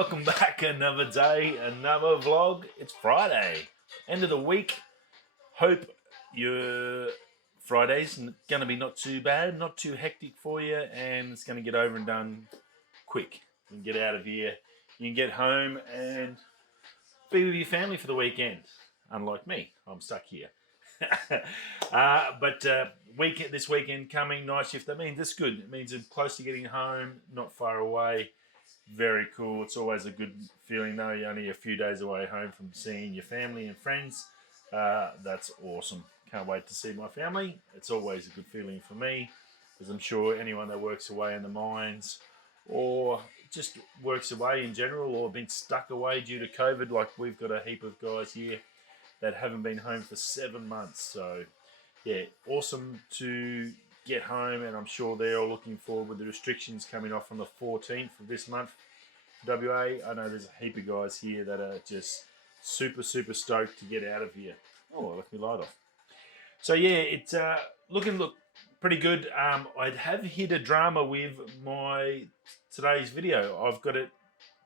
welcome back. Another day, another vlog. It's Friday, end of the week. Hope your Friday's going to be not too bad, not too hectic for you, and it's going to get over and done quick. You can get out of here, you can get home and be with your family for the weekend. Unlike me, I'm stuck here. This weekend coming, night shift, that means it's good. It means I'm close to getting home, not far away. Very cool. It's always a good feeling though. You're only a few days away home from seeing your family and friends. That's awesome. Can't wait to see my family. It's always a good feeling for me, because I'm sure anyone that works away in the mines or just works away in general or been stuck away due to COVID, like we've got a heap of guys here that haven't been home for 7 months. So yeah, awesome to get home, and I'm sure they're all looking forward with the restrictions coming off on the 14th of this month. WA, I know there's a heap of guys here that are just super stoked to get out of here. Oh, I left my light off. So yeah, it's looking pretty good. I have hit a drama with my today's video. I've got it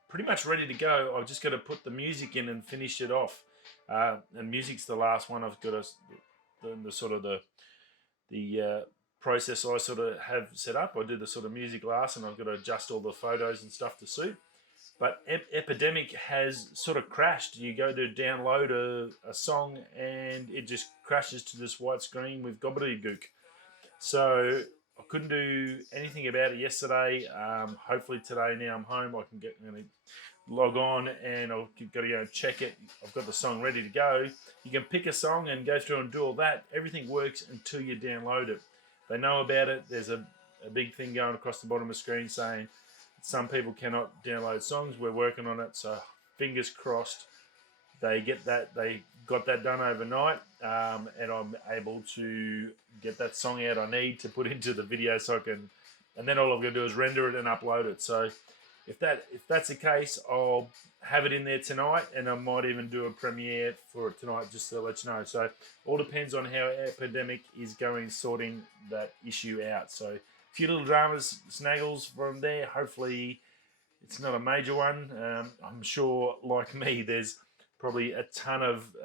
pretty much ready to go. I've just got to put the music in and finish it off. And music's the last one. I've got the process I sort of have set up. I do the sort of music last, and I've got to adjust all the photos and stuff to suit. But Epidemic has sort of crashed. You go to download a song and it just crashes to this white screen with gobbledygook. So I couldn't do anything about it yesterday. Hopefully today, now I'm home, I can log on and I've got to go check it. I've got the song ready to go. You can pick a song and go through and do all that. Everything works until you download it. They know about it. There's a big thing going across the bottom of the screen saying some people cannot download songs. We're working on it, so fingers crossed they got that done overnight, and I'm able to get that song out I need to put into the video, so I can, and then all I've got to do is render it and upload it. So if that's the case, I'll have it in there tonight, and I might even do a premiere for it tonight just to let you know. So all depends on how Epidemic is going, sorting that issue out. So a few little dramas, snaggles from there. Hopefully it's not a major one. I'm sure, like me, there's probably a ton of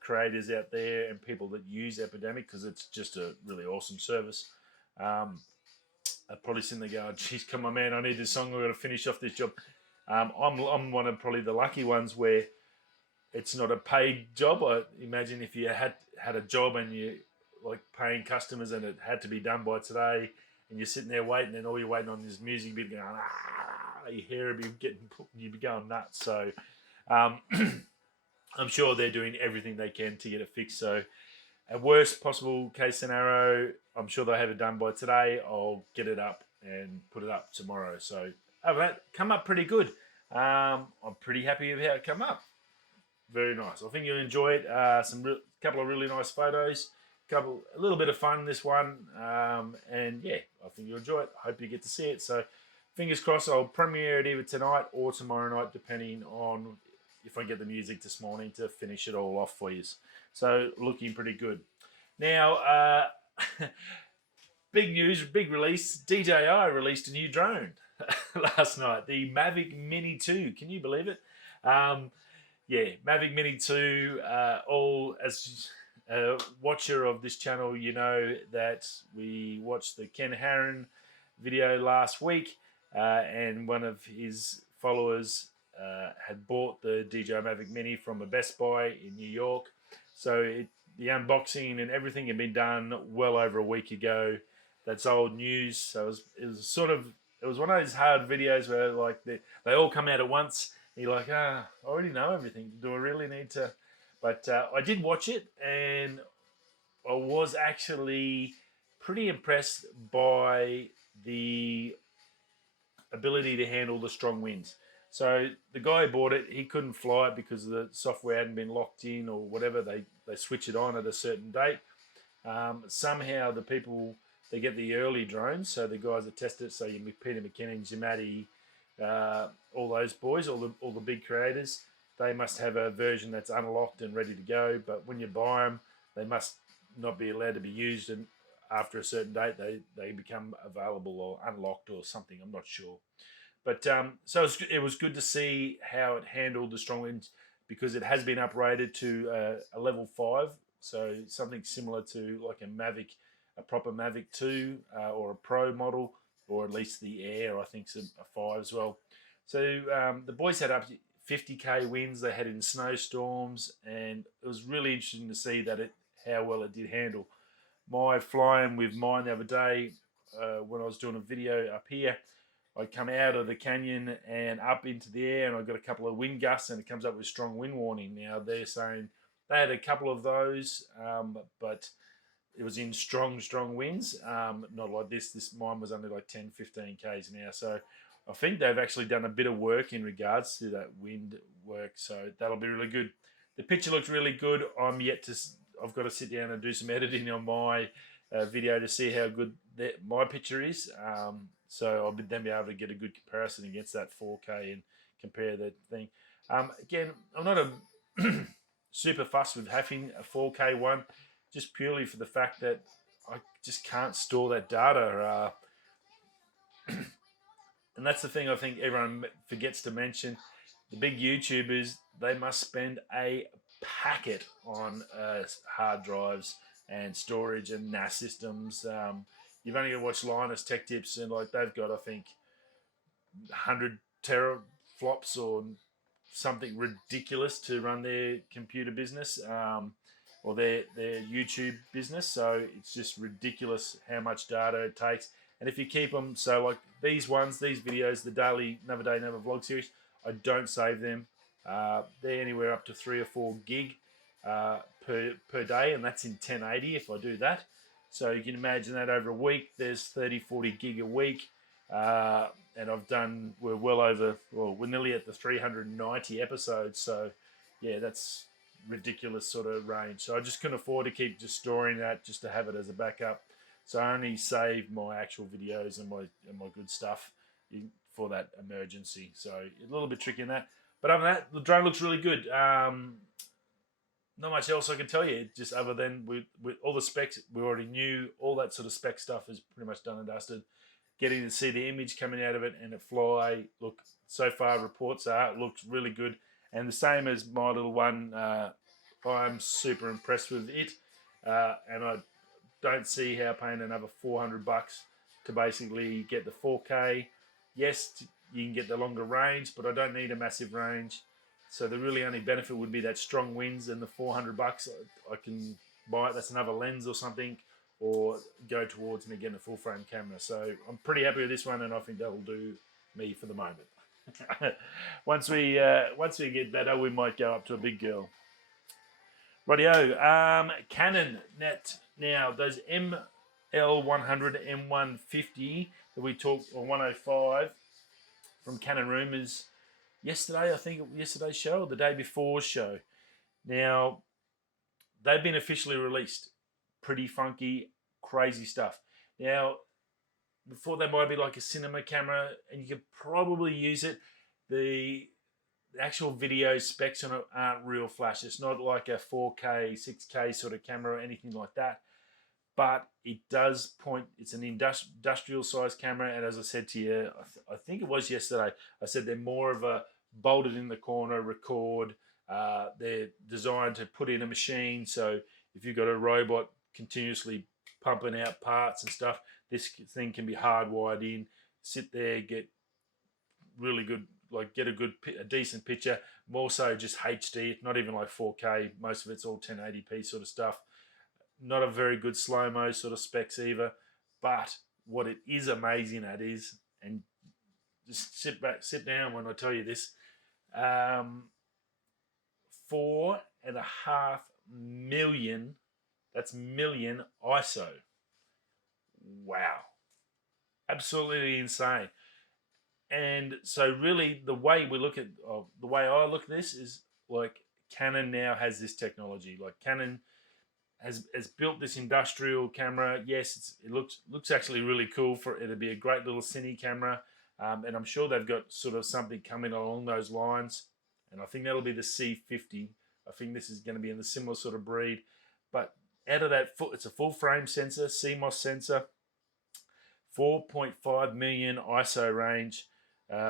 creators out there and people that use Epidemic because it's just a really awesome service. I've probably seen the go, geez, come on, man, I need this song, I've got to finish off this job. I'm one of probably the lucky ones where it's not a paid job. I imagine if you had a job and you like paying customers and it had to be done by today, and you're sitting there waiting, and all you're waiting on is music, you'd be going, you hear it, you'd be going nuts. So I'm sure they're doing everything they can to get it fixed. So at worst possible case scenario, I'm sure they'll have it done by today. I'll get it up and put it up tomorrow. So over that, come up pretty good. I'm pretty happy with how it come up. Very nice. I think you'll enjoy it. Couple of really nice photos. A little bit of fun this one. And yeah, I think you'll enjoy it. I hope you get to see it. So fingers crossed, I'll premiere it either tonight or tomorrow night, depending on if I get the music this morning to finish it all off for you. So looking pretty good. Now, big news, big release. DJI released a new drone last night, the Mavic Mini 2. Can you believe it? Yeah, Mavic Mini 2. All as a watcher of this channel, you know that we watched the Ken Harron video last week, and one of his followers had bought the DJI Mavic Mini from a Best Buy in New York. So the unboxing and everything had been done well over a week ago. That's old news. So it was one of those hard videos where like they all come out at once. And you're like, I already know everything. Do I really need to? But I did watch it, and I was actually pretty impressed by the ability to handle the strong winds. So the guy who bought it, he couldn't fly it because the software hadn't been locked in or whatever. They switch it on at a certain date. Somehow the people, they get the early drones, so the guys that test it, so your Peter McKinnon, Jimati, all those boys, all the big creators, they must have a version that's unlocked and ready to go. But when you buy them, they must not be allowed to be used, and after a certain date, they become available or unlocked or something. I'm not sure. But so it was good to see how it handled the strong winds, because it has been uprated to a level 5, so something similar to like a Mavic, a proper Mavic 2 or a Pro model, or at least the Air, I think, is a 5 as well. So the boys had up 50k winds. They had in snowstorms, and it was really interesting to see how well it did handle. My flying with mine the other day, when I was doing a video up here, I come out of the canyon and up into the air, and I got a couple of wind gusts, and it comes up with strong wind warning. Now they're saying they had a couple of those, but it was in strong winds, not like this. Mine was only like 10, 15 k's an hour. So I think they've actually done a bit of work in regards to that wind work. So that'll be really good. The picture looks really good. I've got to sit down and do some editing on my video to see how good my picture is. So I'll then be able to get a good comparison against that 4K and compare that thing. Again, I'm not a super fussed with having a 4K one, just purely for the fact that I just can't store that data. And that's the thing I think everyone forgets to mention. The big YouTubers, they must spend a packet on hard drives and storage and NAS systems. You've only got to watch Linus Tech Tips, and like they've got, I think, 100 teraflops or something ridiculous to run their computer business, or their YouTube business. So it's just ridiculous how much data it takes. And if you keep them, so like these videos, the daily Never Day Never Vlog series, I don't save them. They're anywhere up to 3 or 4 gig per day, and that's in 1080 if I do that. So you can imagine that over a week, there's 30, 40 gig a week. And we're nearly at the 390 episodes. So yeah, that's ridiculous sort of range. So I just couldn't afford to keep just storing that just to have it as a backup. So I only save my actual videos and my good stuff for that emergency. So a little bit tricky in that. But other than that, the drone looks really good. Not much else I can tell you, just other than with all the specs we already knew. All that sort of spec stuff is pretty much done and dusted. Getting to see the image coming out of it and it fly, look, so far reports are, it looks really good. And the same as my little one, I'm super impressed with it. And I don't see how paying another $400 to basically get the 4K. Yes, you can get the longer range, but I don't need a massive range. So the really only benefit would be that strong winds, and the $400 I can buy it. That's another lens or something, or go towards me getting a full frame camera. So I'm pretty happy with this one, and I think that will do me for the moment. Once we get better, we might go up to a big girl. Rightio. Canon net now, those ML100 M150 that we talked, or 105 from Canon Rumors yesterday, I think yesterday's show or the day before's show. Now, they've been officially released. Pretty funky, crazy stuff. Now, before they might be like a cinema camera, and you could probably use it. The actual video specs on it aren't real flash. It's not like a 4K, 6K sort of camera or anything like that. But it does point, it's an industrial size camera. And as I said to you, I think it was yesterday, I said they're more of a bolted in the corner, record. They're designed to put in a machine. So if you've got a robot continuously pumping out parts and stuff, this thing can be hardwired in, sit there, get really good, like get a decent picture. More so just HD, not even like 4K. Most of it's all 1080p sort of stuff. Not a very good slow-mo sort of specs either. But what it is amazing at is, and just sit down when I tell you this, 4.5 million, that's million ISO. Wow. Absolutely insane. And so really the way I look at this is like Canon now has this technology. Like Canon has built this industrial camera. Yes, it looks actually really cool for it to be a great little cine camera. And I'm sure they've got sort of something coming along those lines. And I think that'll be the C50. I think this is going to be in the similar sort of breed. But out of that, it's a full frame sensor, CMOS sensor, 4.5 million ISO range.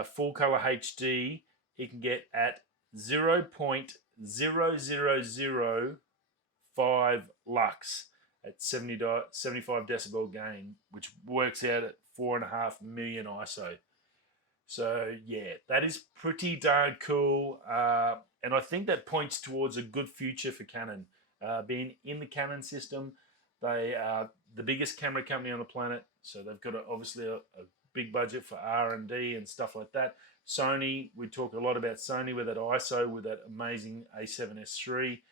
full color HD, it can get at 0.0005 lux at 75 decibel gain, which works out at 4.5 million ISO. So yeah, that is pretty darn cool, and I think that points towards a good future for Canon. Being in the Canon system, they are the biggest camera company on the planet, so they've got obviously a big budget for R&D and stuff like that. Sony, we talk a lot about Sony with that ISO, with that amazing A7S III.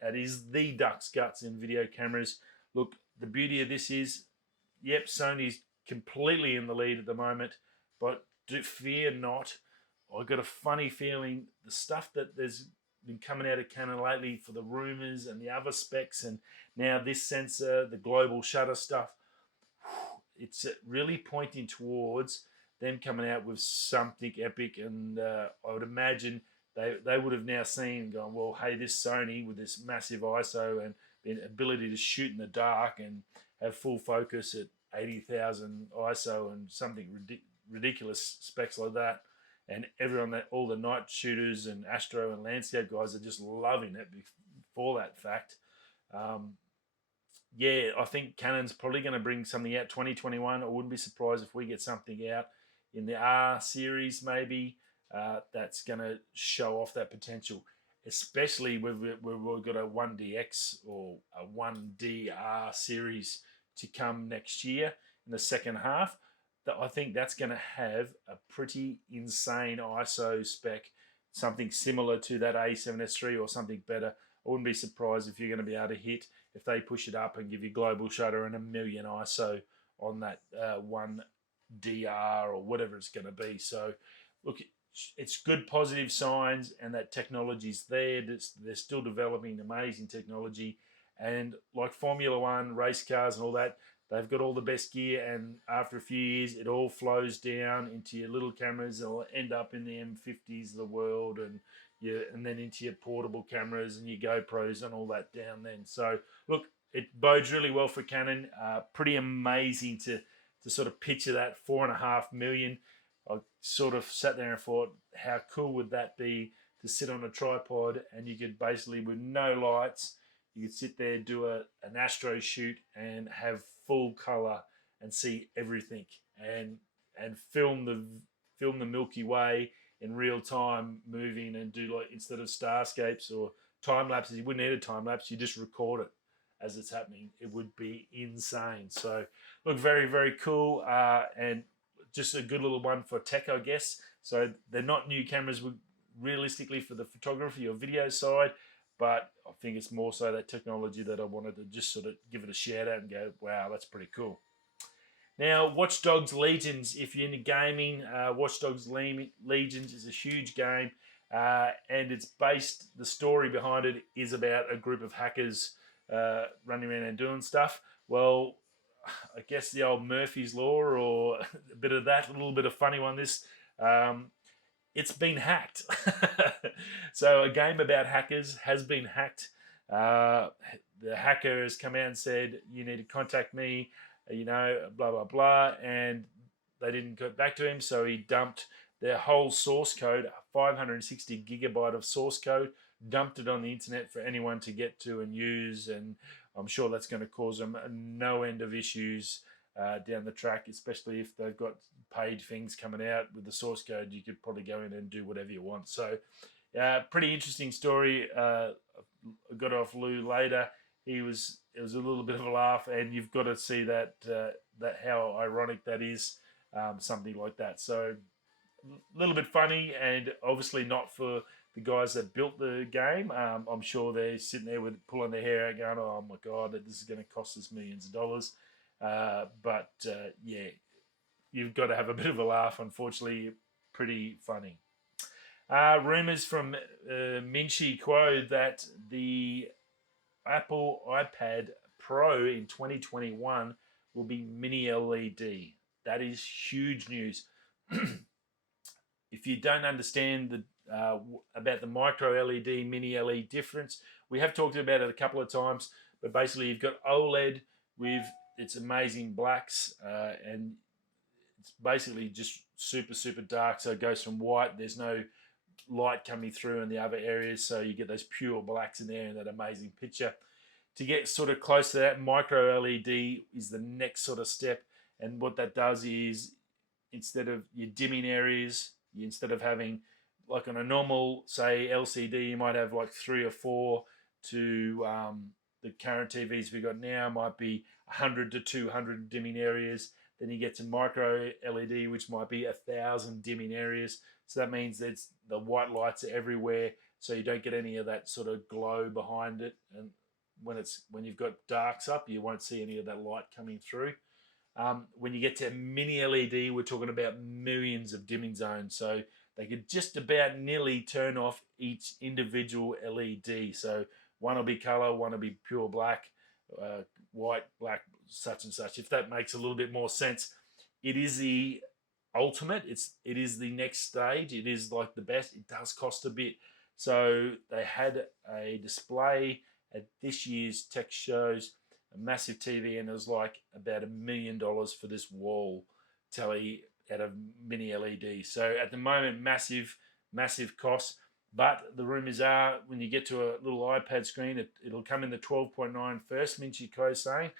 That is the duck's guts in video cameras. Look, the beauty of this is, yep, Sony's completely in the lead at the moment, but fear not. I got a funny feeling the stuff that there's been coming out of Canon lately for the rumors and the other specs, and now this sensor, the global shutter stuff, it's really pointing towards them coming out with something epic. And I would imagine they would have now seen and gone, well, hey, this Sony with this massive ISO and the ability to shoot in the dark and have full focus at 80,000 ISO and something ridiculous specs like that, and everyone, all the night shooters and astro and landscape guys are just loving it for that fact. Yeah, I think Canon's probably going to bring something out 2021. I wouldn't be surprised if we get something out in the R series maybe, that's going to show off that potential, especially where we've got a 1DX or a 1DR series to come next year in the second half. I think that's going to have a pretty insane ISO spec, something similar to that A7S III or something better. I wouldn't be surprised if you're going to be able to hit, if they push it up and give you global shutter and 1 million ISO on that 1DR or whatever it's going to be. So, look, it's good positive signs, and that technology's there. They're still developing amazing technology. And like Formula One, race cars and all that, they've got all the best gear, and after a few years, it all flows down into your little cameras. It'll end up in the M50s of the world, and then into your portable cameras and your GoPros and all that down then. So, look, it bodes really well for Canon. Pretty amazing to sort of picture that 4.5 million. I sort of sat there and thought, how cool would that be to sit on a tripod and you could basically, with no lights, you could sit there, do an astro shoot and have full color and see everything, and film the Milky Way in real time moving, and do, like, instead of starscapes or time lapses, you wouldn't need a time lapse, you just record it as it's happening. It would be insane. So look, very, very cool, and just a good little one for tech, I guess. So they're not new cameras realistically for the photography or video side, but I think it's more so that technology that I wanted to just sort of give it a shout out and go, wow, that's pretty cool. Now, Watch Dogs Legions, if you're into gaming, Watch Dogs Legions is a huge game, and it's based, the story behind it is about a group of hackers running around and doing stuff. Well, I guess the old Murphy's Law, or a bit of that, a little bit of funny one, this, it's been hacked. So a game about hackers has been hacked. The hacker has come out and said, you need to contact me, blah, blah, blah. And they didn't get back to him. So he dumped their whole source code, 560 gigabyte of source code, dumped it on the internet for anyone to get to and use. And I'm sure that's going to cause them no end of issues down the track, especially if they've got paid things coming out with the source code. You could probably go in and do whatever you want. So pretty interesting story. I got off Lou later. It was a little bit of a laugh, and you've got to see that how ironic that is, something like that. So a little bit funny, and obviously not for the guys that built the game. I'm sure they're sitting there pulling their hair out going, oh my God, this is going to cost us millions of dollars. But yeah, you've got to have a bit of a laugh. Unfortunately, pretty funny. Rumors from Minchi Kuo that the Apple iPad Pro in 2021 will be mini LED. That is huge news. If you don't understand about the micro LED, mini LED difference, we have talked about it a couple of times, but basically you've got OLED with its amazing blacks, and it's basically just super dark, so it goes from white. There's no light coming through in the other areas, so you get those pure blacks in there in that amazing picture. To get sort of close to that, micro LED is the next sort of step, and what that does is, instead of your dimming areas, instead of having, like on a normal, say, LCD, you might have like 3 or 4 to the current TVs we got now might be 100 to 200 dimming areas. Then you get to micro LED, which might be 1,000 dimming areas. So that means that the white lights are everywhere, so you don't get any of that sort of glow behind it. And when you've got darks up, you won't see any of that light coming through. When you get to mini LED, we're talking about millions of dimming zones. So they could just about nearly turn off each individual LED. So one will be color, one will be pure black, white, black, such and such. If that makes a little bit more sense, it is the ultimate. It is the next stage. It is like the best. It does cost a bit. So they had a display at this year's tech shows, a massive TV, and it was like about $1 million for this wall telly out of mini LED. So at the moment, massive cost. But the rumours are, when you get to a little iPad screen, it'll come in the 12.9 first, Minchiko's saying.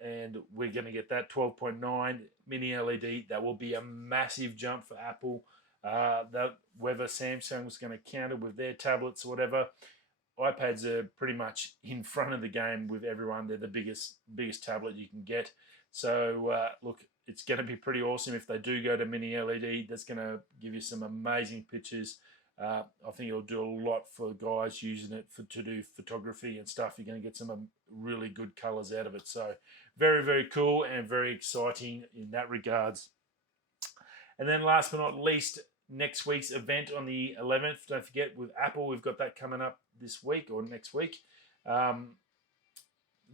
And we're going to get that 12.9 mini LED. That will be a massive jump for Apple. Whether Samsung's going to counter with their tablets or whatever, iPads are pretty much in front of the game with everyone. They're the biggest tablet you can get. So look, it's going to be pretty awesome if they do go to mini LED. That's going to give you some amazing pictures. I think it'll do a lot for guys using it to do photography and stuff. You're going to get some really good colors out of it. So very cool and very exciting in that regards. And then last but not least, next week's event on the 11th. Don't forget, with Apple, we've got that coming up this week or next week.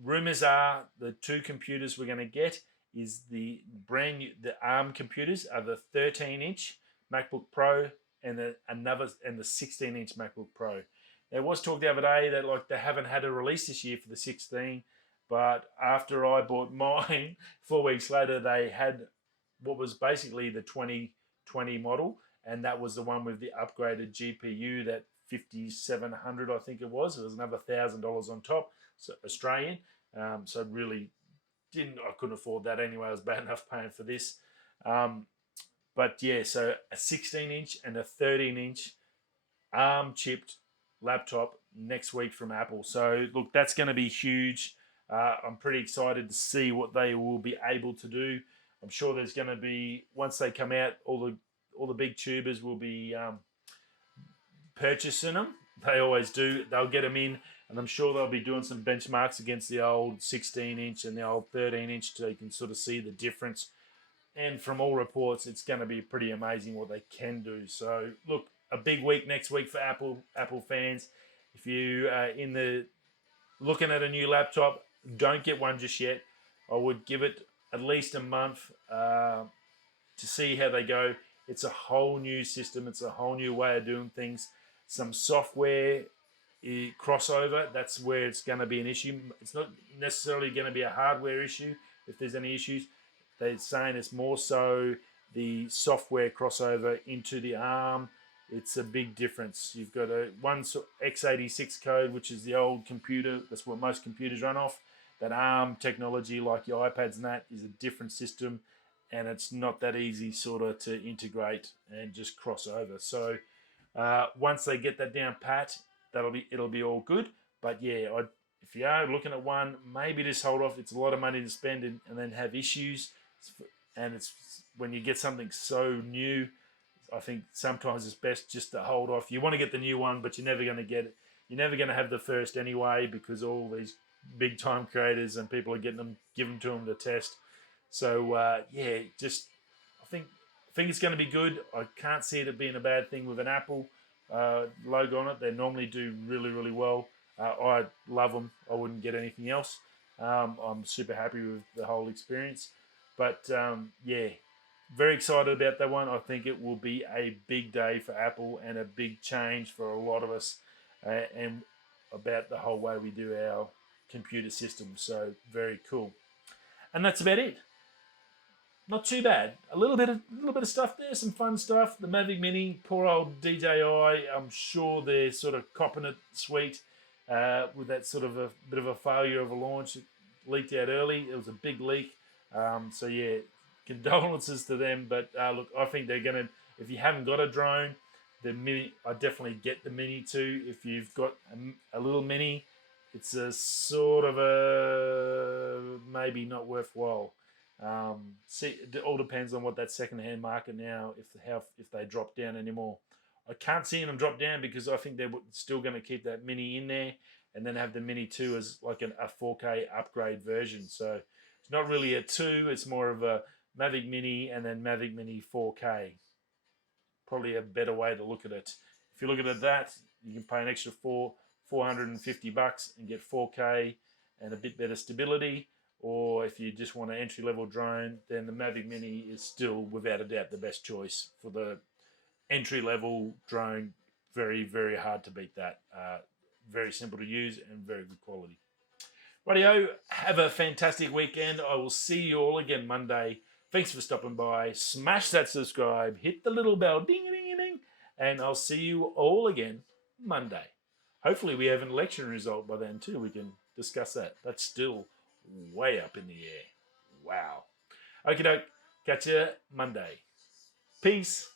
Rumors are the 2 computers we're going to get is the brand new, the ARM computers are the 13-inch MacBook Pro and the 16-inch MacBook Pro. There was talk the other day that like they haven't had a release this year for the 16, but after I bought mine, 4 weeks later they had what was basically the 2020 model, and that was the one with the upgraded GPU, that 5700 I think it was. It was another $1,000 on top, so Australian. So it really I couldn't afford that anyway. I was bad enough paying for this. But yeah, so a 16-inch and a 13-inch ARM-chipped laptop next week from Apple. So look, that's going to be huge. I'm pretty excited to see what they will be able to do. I'm sure there's going to be, once they come out, all the big tubers will be purchasing them. They always do. They'll get them in, and I'm sure they'll be doing some benchmarks against the old 16-inch and the old 13-inch so you can sort of see the difference. And from all reports, it's going to be pretty amazing what they can do. So, look, a big week next week for Apple fans. If you are looking at a new laptop, don't get one just yet. I would give it at least a month to see how they go. It's a whole new system. It's a whole new way of doing things. Some software crossover, that's where it's going to be an issue. It's not necessarily going to be a hardware issue if there's any issues. They're saying it's more so the software crossover into the ARM. It's a big difference. You've got one x86 code, which is the old computer. That's what most computers run off. That ARM technology, like your iPads and that, is a different system, and it's not that easy sort of to integrate and just cross over. So once they get that down pat, it'll be all good. But yeah, if you are looking at one, maybe just hold off. It's a lot of money to spend and then have issues. And it's when you get something so new, I think sometimes it's best just to hold off. You want to get the new one, but you're never going to get it. You're never going to have the first anyway, because all these big time creators and people are given to them to test. So yeah, just I think it's going to be good. I can't see it being a bad thing with an Apple logo on it. They normally do really well. I love them. I wouldn't get anything else. I'm super happy with the whole experience. But yeah, very excited about that one. I think it will be a big day for Apple and a big change for a lot of us and about the whole way we do our computer systems. So very cool. And that's about it. not too bad. A little bit of stuff there, some fun stuff. The Mavic Mini, poor old DJI. I'm sure they're sort of copping it sweet with that sort of a bit of a failure of a launch. It leaked out early. It was a big leak. So yeah, condolences to them. But look, I think they're gonna. If you haven't got a drone, the Mini, I definitely get the Mini too. If you've got a little Mini, it's a sort of a maybe not worthwhile. See, it all depends on what that second-hand market now, if they drop down anymore. I can't see them drop down because I think they're still going to keep that Mini in there, and then have the Mini 2 as like a 4K upgrade version. So it's not really a 2; it's more of a Mavic Mini and then Mavic Mini 4K. Probably a better way to look at it. If you look at it that, you can pay an extra $450 and get 4K and a bit better stability. Or if you just want an entry-level drone, then the Mavic Mini is still, without a doubt, the best choice for the entry-level drone. Very, very hard to beat that. Very simple to use and very good quality. Rightio, have a fantastic weekend. I will see you all again Monday. Thanks for stopping by. Smash that subscribe. Hit the little bell. Ding, ding, ding. And I'll see you all again Monday. Hopefully we have an election result by then too. We can discuss that. That's still way up in the air. Wow. Okie doke. Catch you Monday. Peace.